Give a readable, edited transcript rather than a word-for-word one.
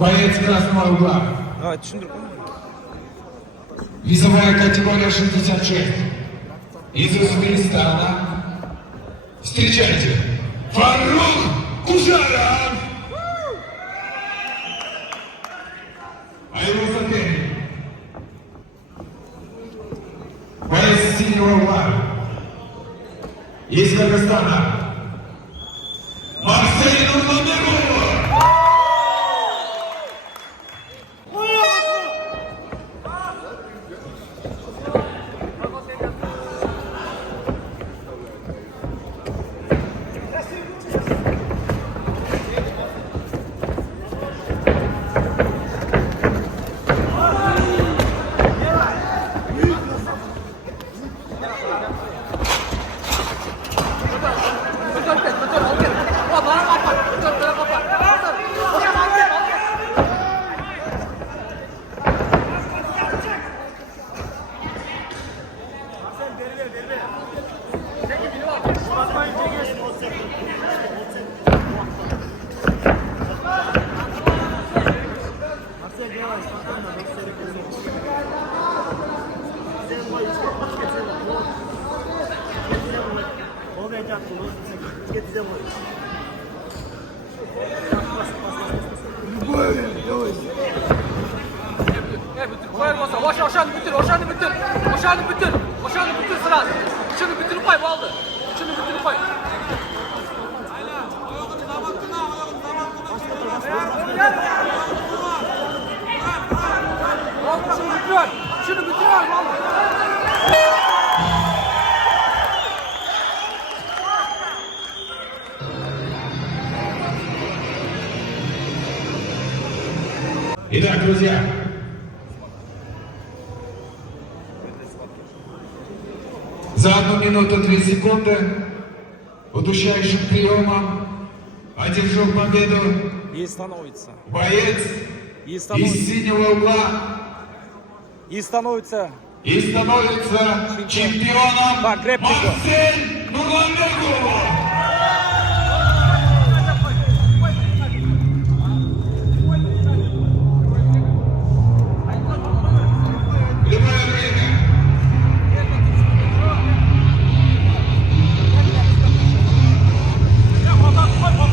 Боец красного угла. Весовая категория 66. Из Узбекистана. Встречайте, Фарух Кужаров! А его соперник. Боец синего угла. Из Кыргызстана. Марсель Нурманбеков! Oşanı bitir sırası. Şunu bitirip koy bu aldı. Şunu bitirip koy. Şunu bitiriyor bu aldı. Итак, друзья, за 1 минуту 3 секунды удушающим приемом одержал победу И становится. боец И из становится. синего угла И становится. и становится чемпионом По грэпплингу. Марсель Нурманбеков!